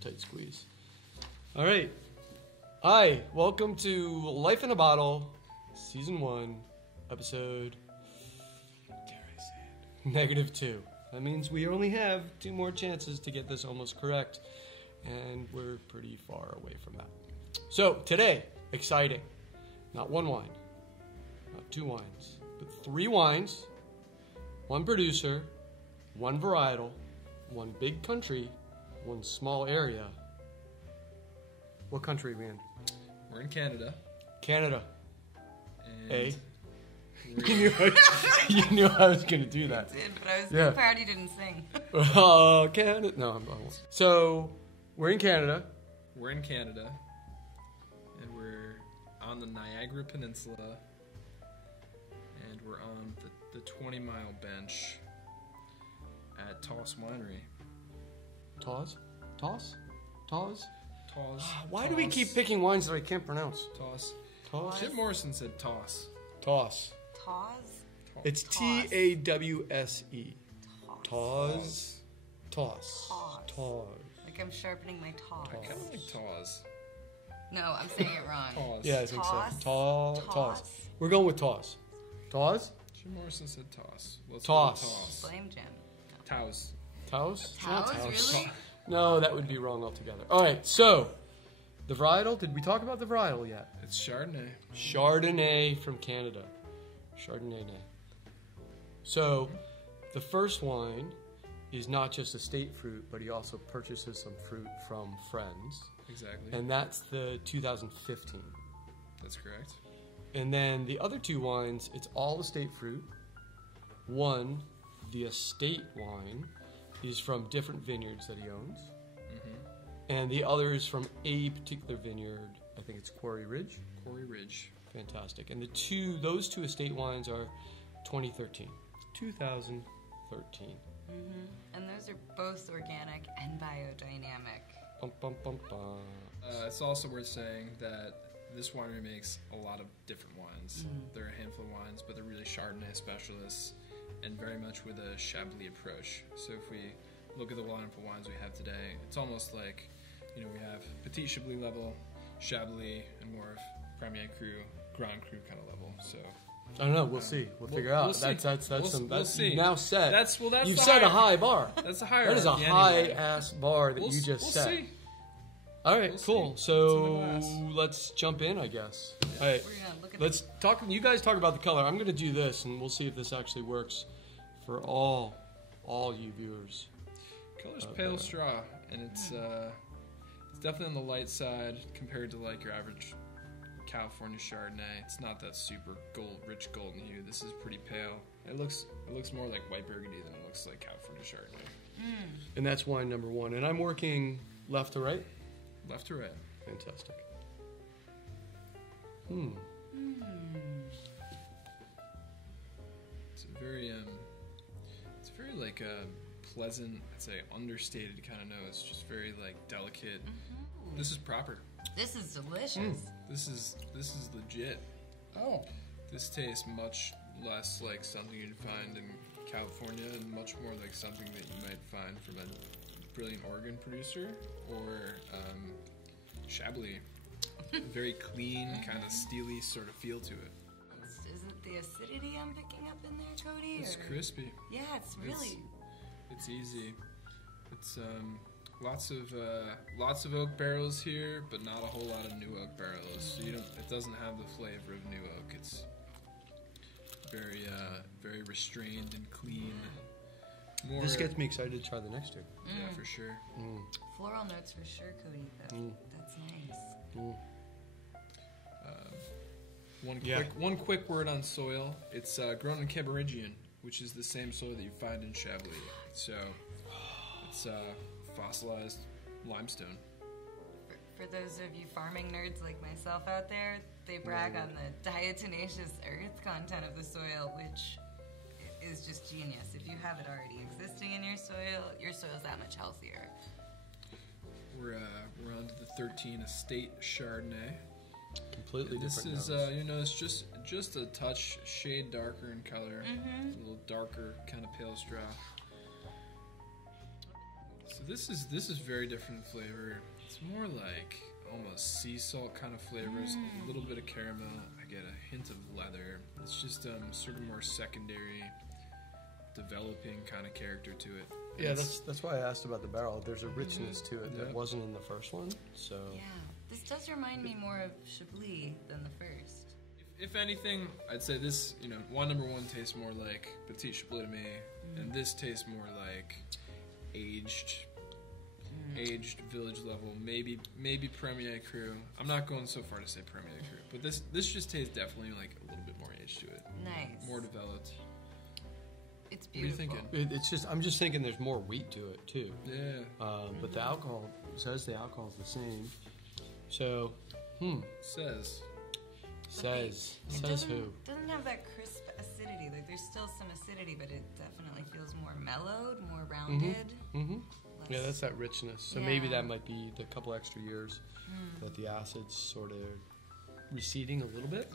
Tight squeeze. All right. Hi, welcome to Life in a Bottle, Season 1, Episode... dare I say it? -2. That means we only have 2 more chances to get this almost correct, and we're pretty far away from that. So, today, exciting. Not 1 wine, not 2 wines, but 3 wines, 1 producer, 1 varietal, 1 big country, 1 small area. What country are we in? We're in Canada. Canada. And You knew I was going to do that. I did, but I was proud you didn't sing. Canada. No, I'm wrong. So, we're in Canada. We're in Canada. And we're on the Niagara Peninsula. And we're on the 20-mile bench at Toss Winery. Toss? Toss? Toss? Toss. Why do we keep picking wines that I can't pronounce? Toss. Toss? Jim Morrison said toss. Toss. Tawse? It's T-A-W-S-E. Toss. Toss. Toss. Like I'm sharpening my tawse. I kind of like toss. No, I'm saying it wrong. Toss. Yeah, I think Toss? so. Toss. Toss? We're going with toss. Toss? Jim Morrison said toss. Let's Toss. go with toss. Blame Jim. Tows. Toss? Tawse? Really? No, that would be wrong altogether. All right, so the varietal. Did we talk about the varietal yet? It's Chardonnay. Chardonnay from Canada. Chardonnay. So the first wine is not just estate fruit, but he also purchases some fruit from friends. Exactly. And that's the 2015. That's correct. And then the other 2 wines, it's all estate fruit. One, the estate wine, is from different vineyards that he owns. Mm-hmm. And the other is from a particular vineyard. I think it's Quarry Ridge. Quarry Ridge. Fantastic. And those 2 estate wines are 2013. 2013. Mm-hmm. And those are both organic and biodynamic. Bum, bum, bum, bum. It's also worth saying that this winery makes a lot of different wines. Mm. There are a handful of wines, but they're really Chardonnay specialists and very much with a Chablis approach. So if we look at the lineup of wines we have today, it's almost like, we have Petit Chablis level, Chablis, and more of Premier Cru, Grand Cru kind of level. So I don't know. We'll see. We'll figure out. See. That's see. you've now set. That's you've set a high bar. That's a higher. That is a high-ass bar that you just set. See. All right, We'll cool. see. So let's jump in, I guess. Yeah. All right, We're gonna look at let's talk. You guys talk about the color. I'm going to do this, and we'll see if this actually works for all you viewers. Color's pale straw, and it's definitely on the light side compared to like your average California Chardonnay. It's not that super rich golden hue. This is pretty pale. It looks more like white Burgundy than it looks like California Chardonnay. And that's wine number 1. And I'm working left to right. Left to right. Fantastic. It's very like a pleasant, I'd say understated kind of nose. Just very like delicate. Mm-hmm. This is proper. This is delicious. This is legit. Oh. This tastes much less like something you'd find in California and much more like something that you might find from a brilliant Oregon producer or Chablis. Very clean, kind of steely sort of feel to it. Is it the acidity I'm picking up in there, Cody? It's crispy. Yeah, it's really... It's easy. It's lots of oak barrels here, but not a whole lot of new oak barrels. So it doesn't have the flavor of new oak. It's very restrained and clean. This gets me excited to try the next 2. Yeah, for sure. Floral notes for sure, Cody. That's nice. One quick word on soil. It's grown in Cabernet, which is the same soil that you find in Chablis. So it's fossilized limestone. For those of you farming nerds like myself out there, they brag on the diatomaceous earth content of the soil, which is just genius. If you have it already existing in your soil's that much healthier. We're on to the 13 Estate Chardonnay. Completely and different. This is it's just a touch shade darker in color, a little darker kind of pale straw. So this is very different flavor. It's more like almost sea salt kind of flavors, a little bit of caramel. I get a hint of leather. It's just sort of more secondary, developing kind of character to it. And Yeah, that's why I asked about the barrel. There's a richness to it that Yep. wasn't in the first one. So Yeah, this does remind me more of Chablis than the first. if anything, I'd say this. Number one tastes more like Petit Chablis to me, and this tastes more like aged village level, maybe Premier Cru. I'm not going so far to say Premier Cru, but this just tastes definitely like a little bit more age to it, Nice. more developed. It's What are you beautiful. thinking? it's just I'm just thinking there's more wheat to it too. Yeah, But the alcohol says the alcohol's the same. So says says It says who? doesn't have that crisp acidity. Like there's still some acidity, but it definitely feels more mellowed, more rounded. Mm-hmm. less- Yeah, that's that richness. So maybe Yeah. that might be the couple extra years that the acid's sort of receding a little bit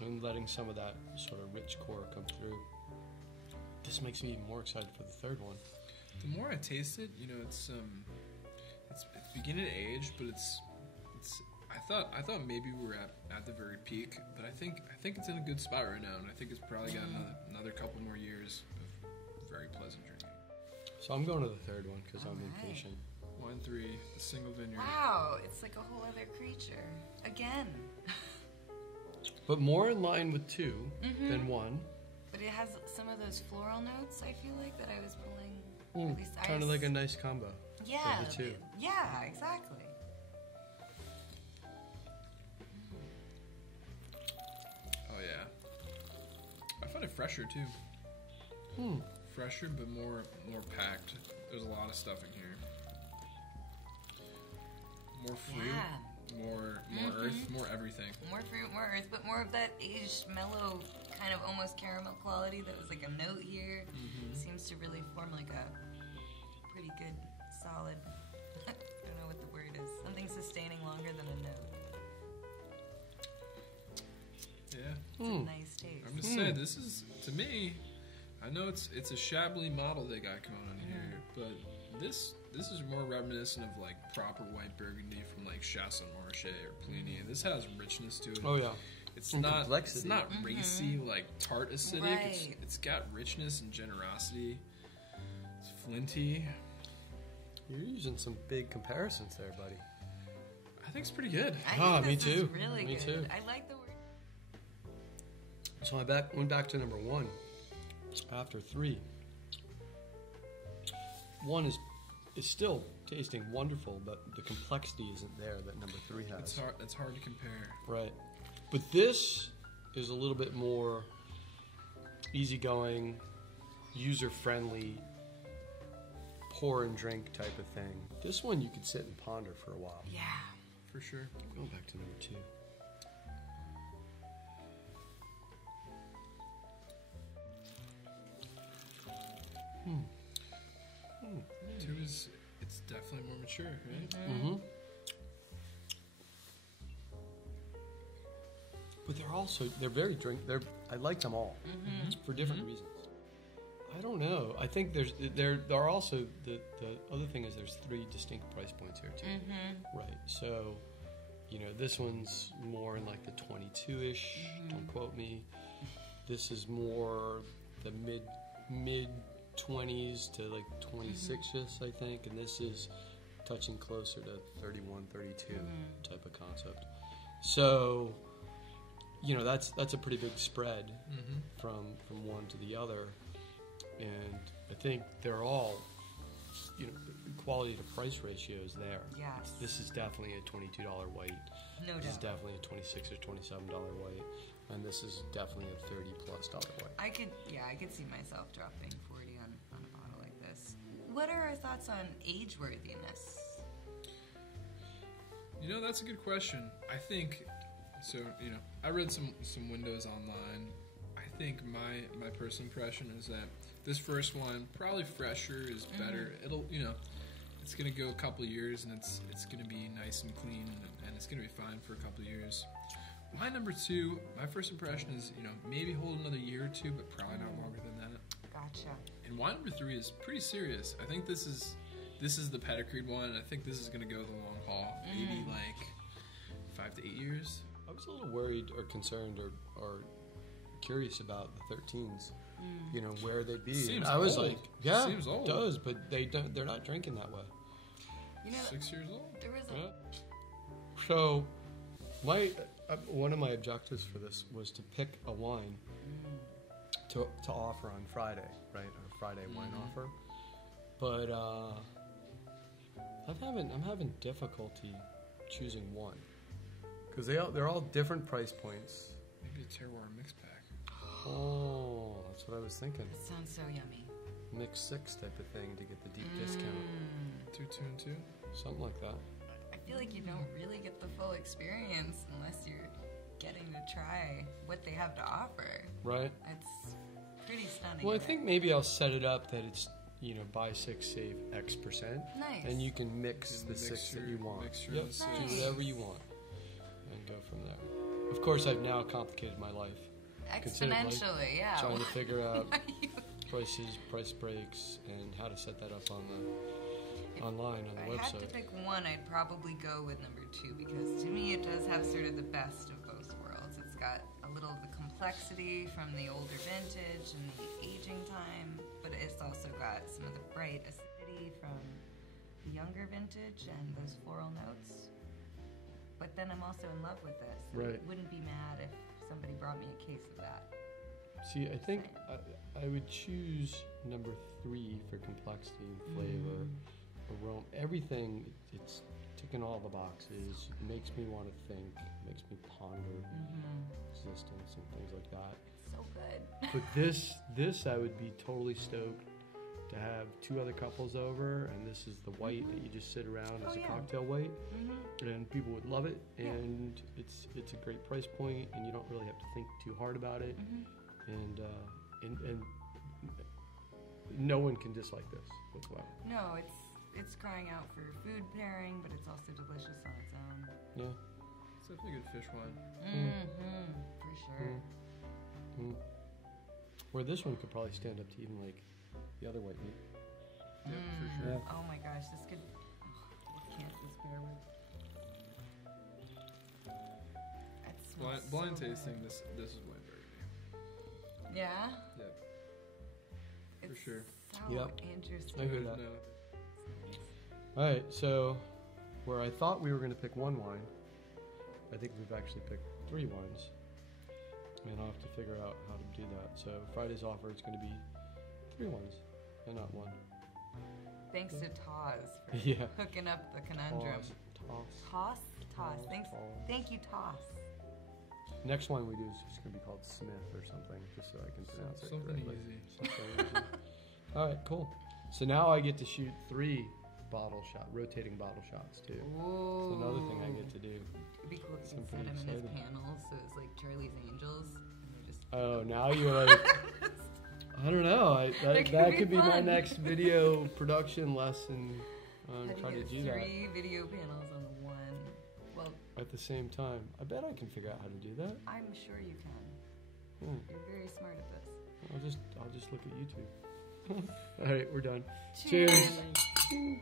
and letting some of that sort of rich core come through. This makes me more excited for the third one. the more I taste it, it's beginning to age, but it's. I thought maybe we were at the very peak, but I think it's in a good spot right now, and I think it's probably got another couple more years of very pleasant drinking. So I'm going to the third one because I'm Alright. impatient. Wine 3, the single vineyard. Wow, it's like a whole other creature. Again. But more in line with two than one. But it has some of those floral notes, I feel like, that I was pulling. At least I Kind of was- like a nice combo. Yeah. the two. Yeah, exactly. Oh yeah. I find it fresher too. Fresher, but more packed. There's a lot of stuff in here. More fruit, Yeah. more earth, more everything. More fruit, more earth, but more of that aged, mellow, kind of almost caramel quality that was like a note here. Seems to really form like a pretty good, solid, I don't know what the word is. Something sustaining longer than a note. Yeah. It's a nice taste. I'm just saying, this is, to me, I know it's a Chablis model they got going on here, but this is more reminiscent of like proper white Burgundy from like Chassagne-Marche or Pliny. This has richness to it. Oh yeah. It's And not complexity. it's not racy like tart acidic. Right. It's got richness and generosity. It's flinty. You're using some big comparisons there, buddy. I think it's pretty good. I think me this is too. really Me good. too. I like the word. So I went back to number one after three. One is still tasting wonderful, but the complexity isn't there that number three has. It's hard to compare. Right. But this is a little bit more easygoing, user-friendly, pour and drink type of thing. This one you could sit and ponder for a while. Yeah. For sure. Going back to number two. Two is it's definitely more mature, right? Mm-hmm. But they're very I like them all for different reasons. I don't know. I think there are also the other thing is there's three distinct price points here too. Right. So, this one's more in like the 22-ish. Don't quote me. This is more the mid 20s to like 26ish, I think, and this is touching closer to 31, 32 type of concept. So, that's a pretty big spread from one to the other, and I think they're all, quality to price ratio is there. Yes. This is definitely a $22 white. No This is doubt. definitely a $26 or $27 white, and this is definitely a $30+ white. I could see myself dropping 40 on a bottle like this. What are our thoughts on age worthiness? That's a good question. I think so. I read some windows online. I think my personal impression is that this first one probably fresher is better. It'll it's gonna go a couple of years and it's gonna be nice and clean and it's gonna be fine for a couple of years. Wine number two, my first impression is maybe hold another year or two, but probably not longer than that. Gotcha. And wine number three is pretty serious. I think this is This is the pedigreed one. I think this is going to go the long haul. Maybe like 5 to 8 years. I was a little worried or concerned or curious about the 13s. You know, where they'd be. Seems and I was old. like, yeah, Seems old. it does, but they're not drinking that way. You know, 6 years old. there was Yeah. So, one of my objectives for this was to pick a wine to offer on Friday, right? Our Friday wine offer. But I'm having difficulty choosing one because they're all different price points. Maybe a terroir mix pack. Oh, that's what I was thinking. That sounds so yummy. Mix 6 type of thing to get the deep discount, 2, 2, and 2. something like that. I feel like you don't really get the full experience unless you're getting to try what they have to offer. Right. It's pretty stunning. Well, I think maybe I'll set it up that it's, you know, buy 6, save X percent. Nice. And you can mix the Mix 6 that your- you want. mix your Yep, six. do Nice. whatever you want and go from there. Of course, I've now complicated my life. considerably, exponentially, yeah. Trying to figure out Why you- prices, price breaks, and how to set that up on the online on the If I had to website. pick one, I'd probably go with number 2 because to me it does have sort of the best of both worlds. It's got a little of the complexity from the older vintage and the aging time, but it's also got some of the bright acidity from the younger vintage and those floral notes. But then I'm also in love with this. Right. I wouldn't be mad if somebody brought me a case of that. See, I think I would choose number 3 for complexity and flavor, aroma, everything. It's ticking all the boxes. It makes me want to think. Makes me ponder existence and things like that. So good. But this I would be totally stoked to have 2 other couples over, and this is the white that you just sit around as a yeah. cocktail white, and people would love it. And it's a great price point, and you don't really have to think too hard about it. And no one can dislike this whatsoever. No, it's crying out for food pairing, but it's also delicious on its own. Yeah. It's definitely a good fish wine. For sure. Mm. Where this one could probably stand up to even like the other white meat. Yeah, for sure. Yeah. Oh my gosh, this could. What can't this pair with? That smells Blind so tasting. good. This is white Burgundy. Yeah. Yep. For It's sure. So Yep. interesting. I hear that. No. All right, so where I thought we were going to pick one wine, I think we've actually picked 3 wines, and I'll have to figure out how to do that. So Friday's offer is going to be 3 wines and not 1. Thanks to Toz for Yeah. hooking up the conundrum. Toss. Toss. Thanks. Toss. Thank you, Toss. Next one we do is just going to be called Smith or something, just so I can pronounce it Something correctly. easy. Something easy. All right, cool. So now I get to shoot 3 rotating bottle shots too. Ooh. It's another thing I get to do. It'd be cool if I'm you set pretty him in his excited. panel, so it's like Charlie's Angels, and they're just. Oh, now you're like, I don't know. That could be my fun. next video production lesson on How do trying you to get do that 3 video panels on the one? Well, at the same time. I bet I can figure out how to do that. I'm sure you can. You're very smart at this. I'll just look at YouTube. All right, we're done. Cheers. Cheers.